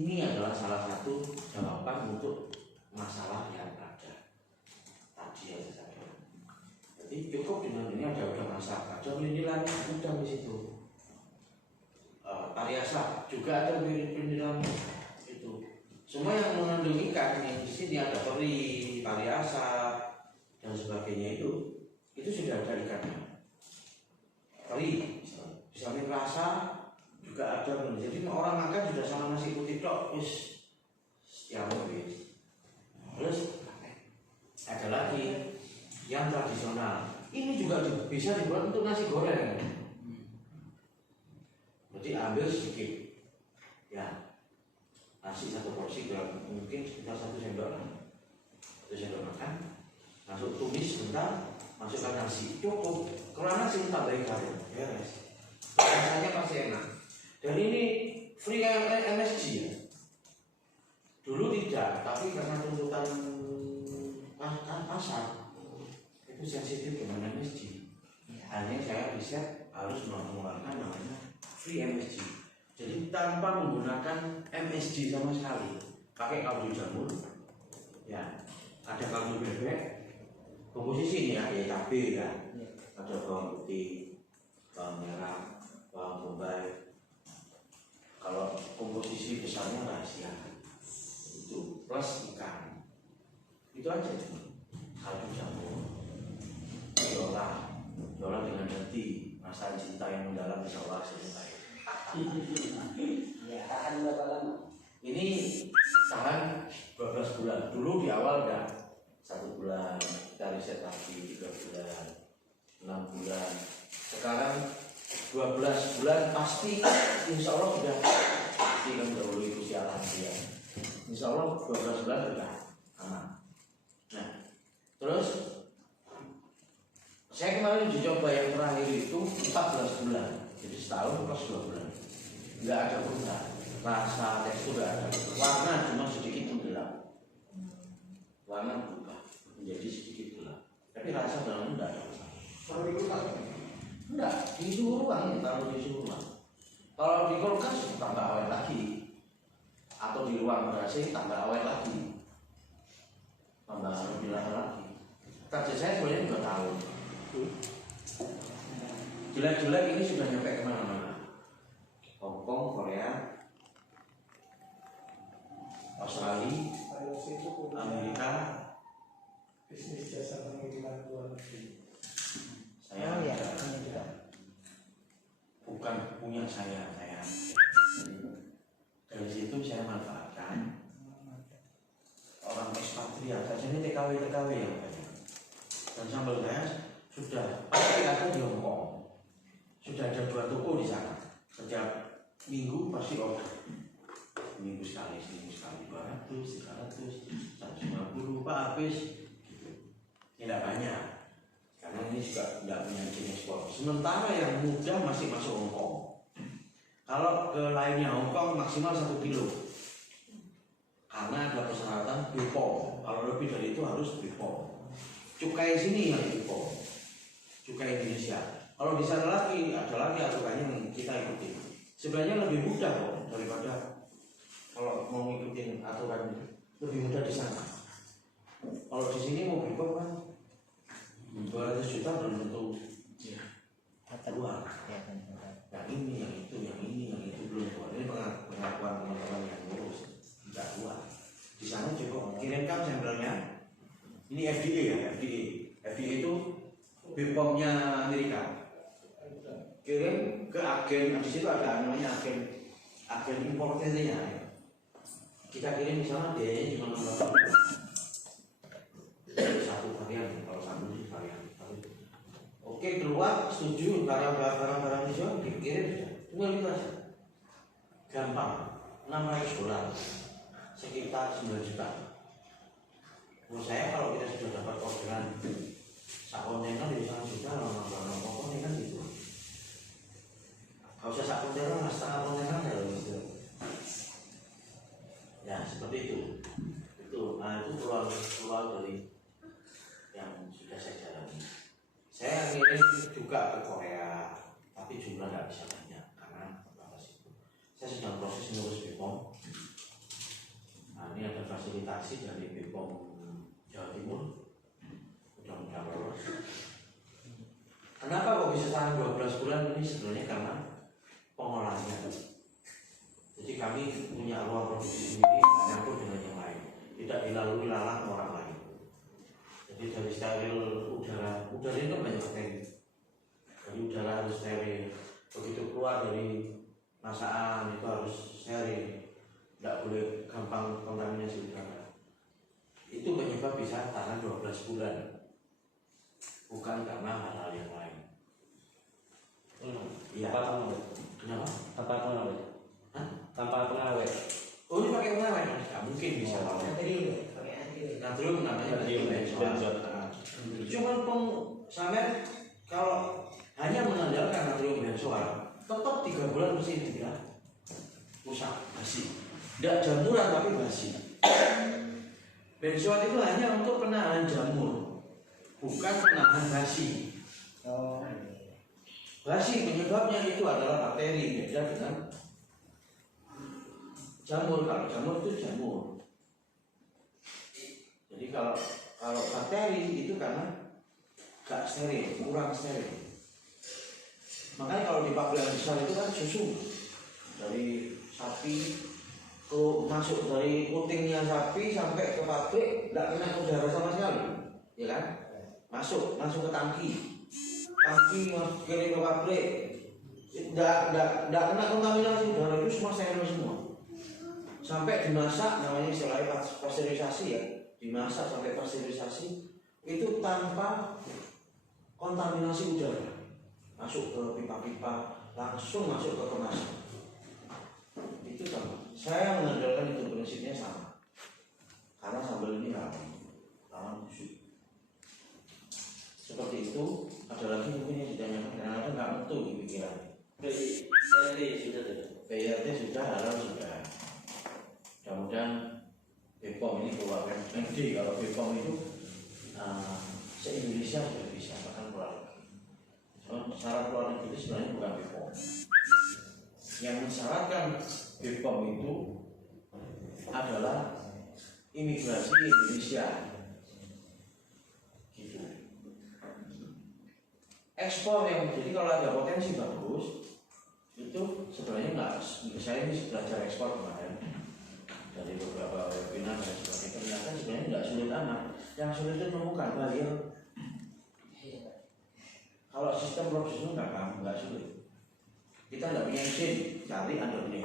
ini adalah salah satu jawaban untuk masalah yang ada tadi saja. Jadi cukup dengan ini ada udah masak, ada perintilan udah di situ. Tariasa juga ada perintilan itu. Semua yang mengandung ikan yang di sini ada teri, tariasa dan sebagainya itu sudah ada ikannya. Teri, bisa rasa juga ada. Jadi orang makan sudah sama nasi putih tok, wis ya wis. Terus ada lagi yang tradisional. Ini juga bisa dibuat untuk nasi goreng. Jadi ambil sedikit, ya nasi satu porsi mungkin sekitar 1 sendok, 1 sendok makan, masuk tumis sebentar, masukkan nasi cukup. Kalau nasi tambahin garam, beres. Rasanya pasti enak. Dan ini free MSG ya. Dulu tidak, tapi karena tuntutan pasar itu sensitif dengan MSG. Hanya saya riset harus mengeluarkan namanya free MSG. Jadi tanpa menggunakan MSG sama sekali, pakai kaldu jamur, ya ada kaldu bebek, komposisi ini ya cabai ya, ada bawang putih, bawang merah, bawang bombay. Kalau komposisi besarnya rahasia itu plus ikan, itu aja cuma kaldu jamur, diolah dengan hati, rasa cinta yang mendalam insya Allah selesai. Ya, tahan berapa lama? Ini tahan 12 bulan. Dulu di awal udah 1 bulan, kita riset lagi 3 bulan, 6 bulan. Sekarang 12 bulan pasti insya Allah sudah pasti kan dahulu ikuti arahan dia. Insya Allah 12 bulan sudah aman. Nah, terus saya kemarin uji coba yang terakhir itu 14 bulan, jadi setahun plus 2 bulan. Nggak ada perubahan, rasa tekstur nggak ada, warna cuma sedikit menggelap, warna berubah menjadi sedikit gelap, tapi rasa dalamnya nggak ada perubahan. Kalau di kulkas? Enggak, di suhu ruang, taruh di suhu ruang. Kalau di kulkas tambah awet lagi, atau di ruang AC tambah awet lagi, tambah lebih lama lagi. Target saya sebenarnya 2 tahun. Jelek-jelek ini sudah nyampe kemana-mana. Hongkong, Korea, Australia, Amerika. Bisnis jasa pengiriman luar negeri. Saya ya, bukan punya saya. Dari situ saya manfaatkan orang ekspatriat. Saja ini TKW yang banyak. Dan sambal saya sudah pasti ada di Hongkong. Sudah ada 2 toko di sana. Setiap minggu pasti order. Minggu sekali 200, 300, 150 Pak habis. Gitu. Tidak banyak. Karena ini juga tidak punya izin ekspor. Sementara yang mudah masih masuk Hongkong. Kalau ke lainnya Hongkong maksimal 1 kilo. Karena ada persyaratan BPOM. Kalau lebih dari itu harus BPOM. Cukai sini yang BPOM. Cukai Indonesia. Kalau di sana lagi ada lagi aturannya yang kita ikuti. Sebenarnya lebih mudah kok daripada kalau mau ngikutin aturan, lebih mudah di sana. Kalau di sini mau BPOM kan 200 juta belum tentu keluar. Yang ini, yang itu belum keluar. Ini pengakuan teman-teman yang ngurus tidak keluar. Di sana cukup kirimkan sampelnya. Ini FDA ya, FDA itu BPOM-nya Amerika. Kirim ke agen, di situ ada namanya agen importernya. Kita kirim di sana biayanya cuma 600. Satu varian, kalau satu sih varian. Oke, keluar setuju barang-barang hijau dikirim sudah. Cuma itu aja. Gampang. $600 sekitar 9 juta. Menurut saya kalau kita sudah dapat orderan sak kontainer di 1 juta, lama-lama kan gitu. Kalau usah sak kontainer, setengah kontainer ya gitu. Ya seperti itu. Nah itu keluar dari yang sudah saya jalani. Saya ngirim juga ke Korea, tapi jumlah nggak bisa banyak karena apa sih? Saya sedang proses ngurus BPOM. fasilitasi dari BPOM Jawa Timur, mudah-mudahan lolos. Kenapa kok bisa tahan 12 bulan ini? Sebenarnya karena pengolahannya. Jadi kami punya ruang produksi sendiri, tidak nyampur dengan yang lain, tidak dilalui lalang orang lain. Jadi dari steril udara itu banyak bakteri. Jadi udara harus steril. Begitu keluar dari masakan itu harus steril. Tidak boleh gampang kontaminasi udara. Itu penyebab bisa tahan 12 bulan. Bukan karena hal-hal yang lain. Iya. Kenapa? Tanpa pengawet. Hah? Tanpa pengawet. Oh, ini pakai pengawet? Nggak mungkin bisa. Natrium namanya benzoat. Cuman sampai kalau hanya mengandalkan natrium benzoat, tetap 3 bulan mesti tidak rusak, basi. Tidak jamuran tapi basi. Benzoat itu hanya untuk penahan jamur, bukan penahan basi. Basi penyebabnya itu adalah bakteri, beda dengan jamur. Kalau jamur itu jamur. Jadi kalau bakteri itu karena gak steril, kurang steril. Makanya kalau di pabrik yang besar itu kan susu dari sapi ke masuk dari putingnya sapi sampai ke pabrik tidak kena udara sama sekali, ya kan? Masuk ke tangki kirim ke pabrik, tidak kena kontaminasi udara, itu semua steril semua. Sampai dimasak, namanya istilahnya pasteurisasi ya, dimasak sampai pasteurisasi itu tanpa kontaminasi udara, masuk ke pipa-pipa, langsung masuk ke kemasan. Itu sama. Saya mengandalkan itu, prinsipnya sama. Karena sambal ini rawan busuk. Seperti itu. Ada lagi mungkin yang ditanyakan, kadang-kadang nggak betul di pikiran. PRT sudah, halal sudah. Mudah-mudahan BPOM ini keluarkan nanti. Kalau BPOM itu se-Indonesia sudah bisa, bahkan keluar negeri. Syarat keluar negeri itu sebenarnya bukan BPOM. Yang mensyaratkan BPOM itu adalah imigrasi Indonesia. Gitu. Ekspor yang jadi kalau ada potensi bagus itu sebenarnya nggak. Saya ini belajar ekspor kemarin dari beberapa webinar dan sebagainya, ternyata sebenarnya nggak sulit amat. Yang sulit itu menemukan barrier. Kalau sistem profesional nggak sulit. Kita nggak punya izin, cari underling.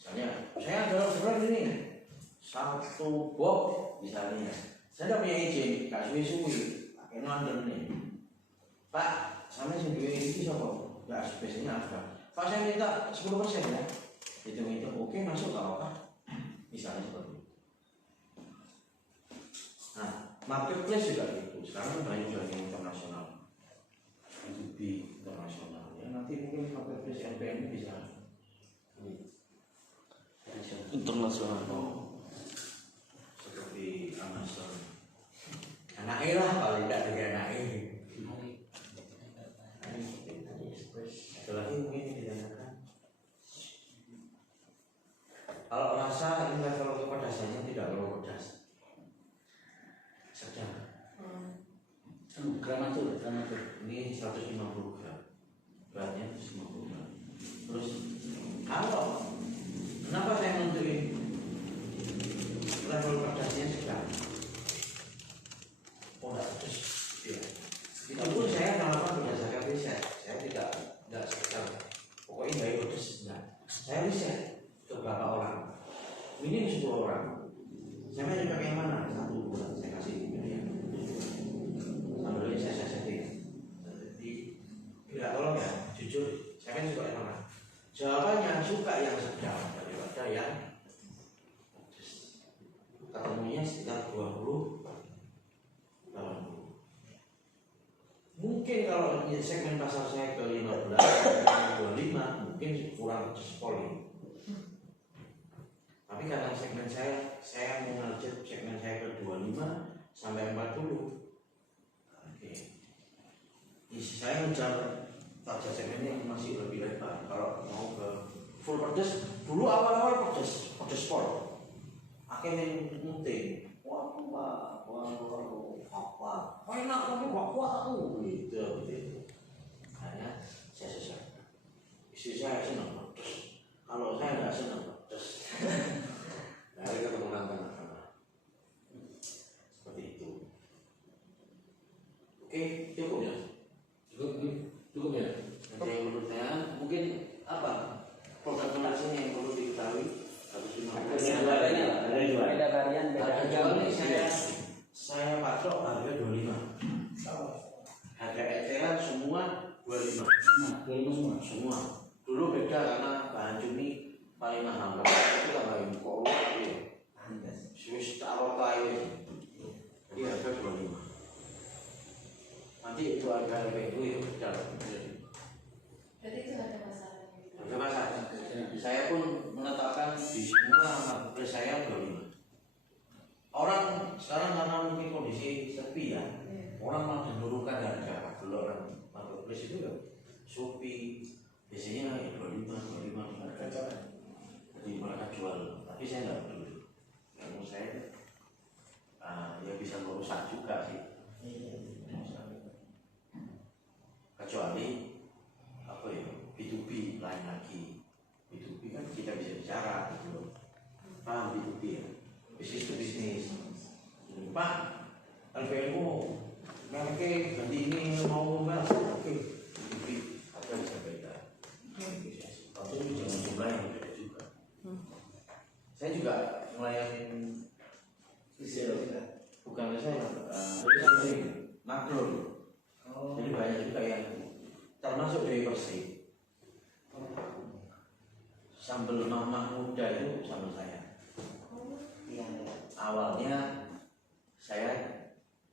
Misalnya, saya ada orderan ini 1 box misalnya, saya nggak punya izin, nggak suwi-suwi, pakai underling. Pak, sama sih duit ini siapa? Nggak spesialnya apa? Pak, saya minta 10% ya. Hitung-hitung, oke masuk nggak apa-apa. Misalnya seperti itu. Nah, marketplace juga gitu. Sekarang banyak jaringan internasional, B2B internasional. Ya nanti mungkin marketplace NPN bisa internasional. Seperti Amazon. Anaknya lah paling tidak dengan anaknya. Ada lagi mungkin yang ditanyakan. Kalau rasa ini level kepedasannya tidak terlalu pedas, sedang. Gram itu. Ini 150 gram, beratnya 150 gram. Terus kalau kenapa saya nentuin level pedasnya sedang? Oh enggak pedas, ya. Itu pun saya melakukan berdasarkan riset. Saya tidak sekedar pokoknya baik pedas, enggak. Saya riset ke beberapa orang, minim 10 orang. Saya mau pakai yang mana? 1 bulan saya kasih ini. Sambil saya setting. Jadi tidak tolong ya, jujur. Saya kan suka yang mana? Jawabannya suka yang sedang daripada yang ketemunya sekitar 20 80. Mungkin kalau segmen pasar saya ke 15 25 mungkin kurang sepol. Tapi karena segmen saya mengajar segmen saya ke 25 sampai 40. Oke. Saya ngejar target segmennya yang masih lebih lebar. Kalau mau ke full pedas, dulu awal-awal pedas pol. yang penting. Wah, enak tapi wah, gitu. Hanya saya sesuai. Istri saya senang pedes. Kalau saya nggak senang pedes, dari ketemu anak-anak. Seperti itu. Oke, cukup ya. Cukup ya. Ada yang menurut saya mungkin apa? Produk produksinya yang perlu diketahui harus Ada dua. Beda varian, beda harga harga. jualnya saya patok harga 25. Harga eceran semua 25. Semua. Dulu beda karena bahan cumi paling mahal. Tapi tambah impor ya. Swiss taruh kayu. Jadi harga 25. Nanti itu harga PU ya beda. Berarti itu ada masalah. Ada masalah. Saya pun menetapkan di semua marketplace saya 25. Orang sekarang karena mungkin kondisi sepi ya, orang malah menurunkan harga. Kalau orang marketplace itu ya Shopee biasanya ya 25 harga jual. Jadi mereka jual, tapi saya nggak peduli. Karena saya ya bisa merusak juga sih. Kecuali apa ya B2B lain lagi. B2B kan kita bisa bicara gitu. Paham B2B ya? Bisnis to bisnis. Pak, LPMU mereknya ganti ini mau merek, oke. B2B apa bisa beda? Tapi itu jangan jumlah yang beda juga. Saya juga melayani bukan saya, makro. Jadi banyak juga yang termasuk dari Persib. Sambal mamah muda itu sama saya. Awalnya saya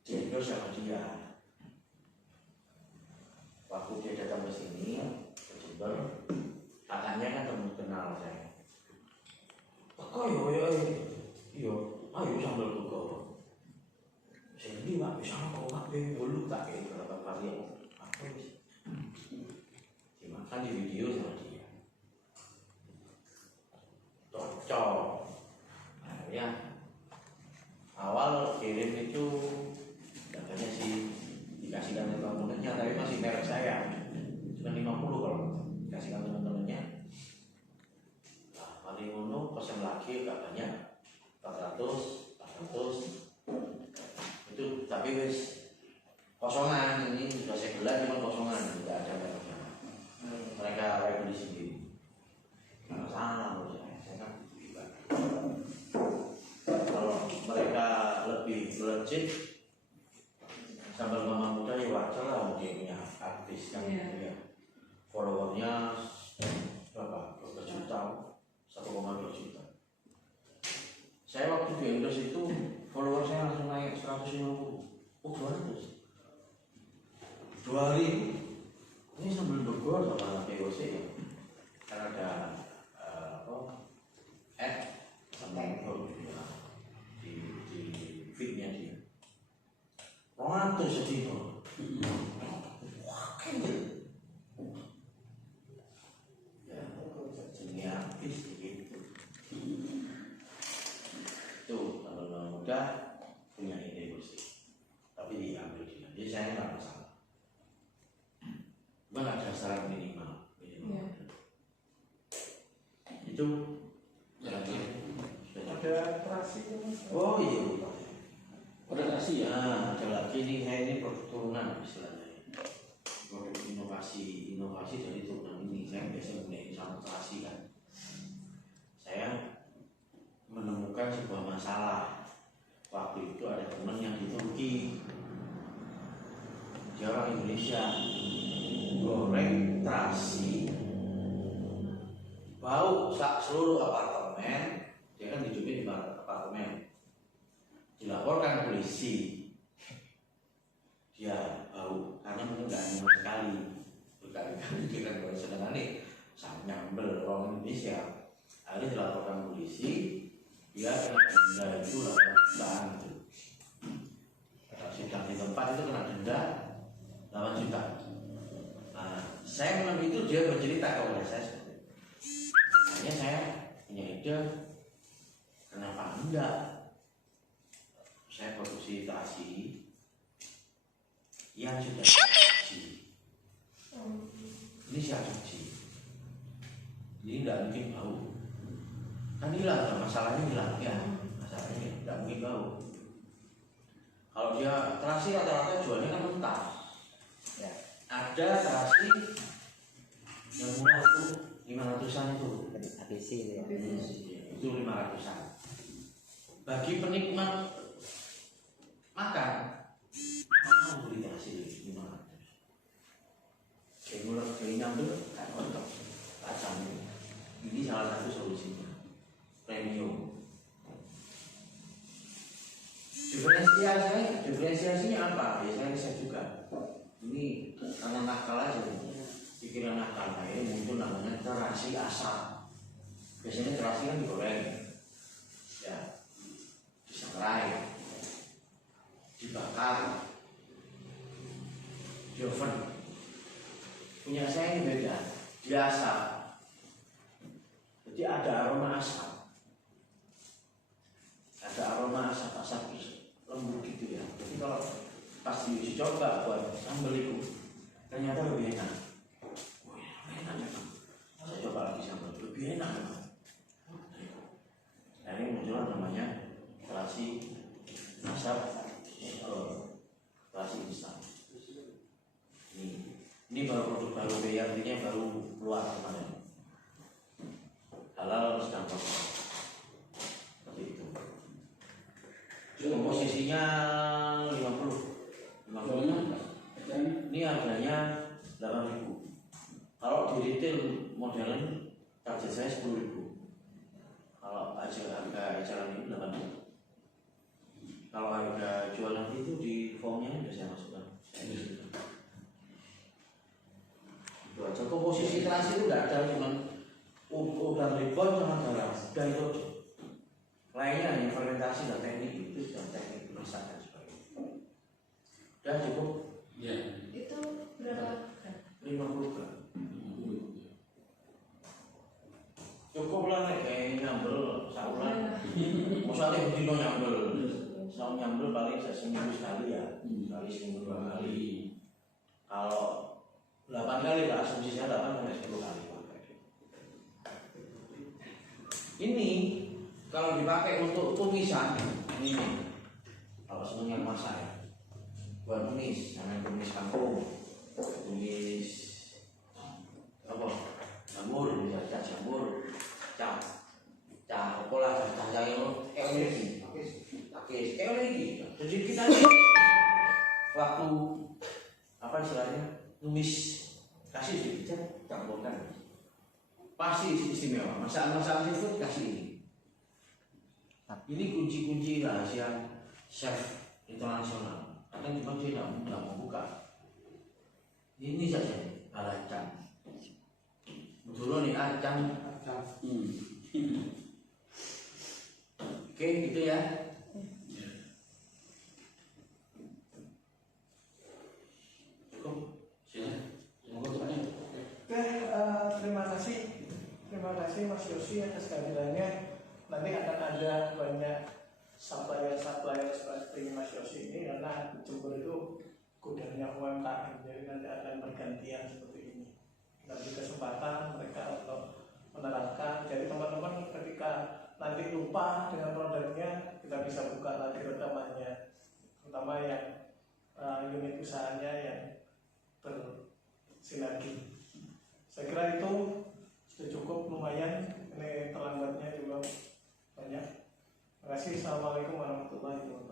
diendorse sama dia. Waktu dia datang ke sini, ke Jember, kakaknya kan teman kenal saya. Kok yo, ayo sambal buka. Saya ini nggak bisa kok dulu tak kayak berapa kali apa sih? Dimakan di video sama dia. Cocok. Akhirnya awal kirim itu katanya sih dikasihkan teman-temannya, tapi masih merek saya cuma 50 kalau dikasihkan teman-temannya. Nah, paling ngono pesen lagi katanya 400 itu, tapi wis kosongan. Ini sudah saya gelar cuma kosongan, tidak ada mereknya. Mereka beli sendiri. Nggak salah menurut saya kan pribadi. Kalau mereka lebih legit, sambal mama muda ya wajar lah, dia punya artis kan, ya. Followernya berapa? 12 juta, 1,2 juta. Saya waktu di Endorse itu follower saya langsung naik 150. 200. 2000. Ini sambil bergor sama POC ya. Karena ada sama di feednya dia. 200 sedih. Wah, kayaknya. Ya, jenis artis gitu. Itu kalau muda punya ide bersih, tapi diambil dia. Jadi saya nggak masalah. Cuma ada syarat minimal. Itu Ada terasi. oh iya. Ada kasih ya. Nah, ada lagi nih, saya ini produk turunan istilahnya. Produk inovasi dari turunan ini. Saya biasa mulai sama terasi kan. Saya menemukan sebuah masalah. Waktu itu ada teman yang di Turki, dia orang Indonesia, goreng terasi, bau seluruh apartemen. Dia kan hidupnya di apartemen. Dilaporkan ke polisi, dia bau karena mungkin nggak nyaman sekali, berkali-kali dia kan baru sedang aneh, sangat nyambel orang Indonesia. Akhirnya dilaporkan polisi, dia kena denda itu 8 jutaan itu. Sidang di tempat itu kena denda 8 juta. Nah, saya malam itu dia bercerita kepada saya seperti itu. Akhirnya saya punya ide, kenapa Enggak. Saya produksi terasi yang sudah cuci. Ini siap cuci. Jadi tidak mungkin bau. Kan hilang, masalahnya hilang ya. Masalahnya tidak mungkin bau. Kalau dia terasi rata-rata jualnya kan mentah. Ya. Ada terasi yang murah itu 500-an itu. ABC itu ya. Itu 500-an. Bagi penikmat makan, mau beli terasi 500. Kayak mulai dari nyambel kan untuk kacang ini. Ini salah satu solusinya. Premium. Diferensiasinya apa? Ya saya riset juga. Ini karena nakal aja, pikiran nakal. Nah ini muncul namanya terasi asap. Biasanya terasi kan digoreng, ya, disangrai, dibakar, di oven. Punya saya ini beda, diasap. Jadi ada aroma asap. Ada aroma asap-asap lembut gitu ya. Jadi kalau pas diuji coba buat sambal itu ternyata lebih enak. Oh ya, enak ya. Saya coba lagi sambal lebih enak. Nah ini muncul namanya terasi asap, terasi instan. Ini baru produk baru artinya baru keluar kemarin. Halal sedang proses. Seperti itu. Komposisinya 50. Ini harganya 8.000. Kalau di retail modern target saya 10.000. Kalau harga eceran ini 8.000. Kalau harga jualan itu di formnya sudah saya masukkan. Itu aja. Komposisi terasi itu tidak ada, cuma udang ribon sama garam. Udah itu aja. Lainnya hanya fermentasi dan teknik itu dan teknik masak dan sebagainya. Udah cukup? Ya. Itu berapa gram? 50 gram. Cukup lah nek kayak nyambel saulan. Maksudnya bedino nyambel. Sau nyambel paling seminggu sekali ya. Sekali seminggu 2 kali. Kalau 8 kali lah, asumsi saya 8 sampai 10 kali. Ini kalau dipakai untuk tumisan ini, kalau seneng yang masak ya, buat tumis, jangan tumis kangkung, tumis apa, jamur, bisa jamur, cah, apa lah, cah yang energi, energi. Jadi kita waktu apa istilahnya, tumis kasih sedikit, campurkan, pasti istimewa. Masakan seafood kasih ini. Ini kunci-kunci rahasia chef internasional. Karena cuma dia tidak mau buka. Ini saja alacan. Dulu nih acang. Oke, gitu ya. Cukup. Terima kasih Mas Yosi atas kehadirannya. Nanti akan ada banyak supplier seperti Mas Yosi ini, karena Jember itu gudangnya UMKM, jadi nanti akan bergantian seperti ini. Nanti kesempatan mereka untuk menerangkan. Jadi teman-teman ketika nanti lupa dengan produknya, kita bisa buka lagi rekamannya, terutama yang unit usahanya yang bersinergi. Saya kira itu sudah cukup, lumayan. Ini terlambatnya juga banyak. Terima kasih. Assalamualaikum warahmatullahi wabarakatuh.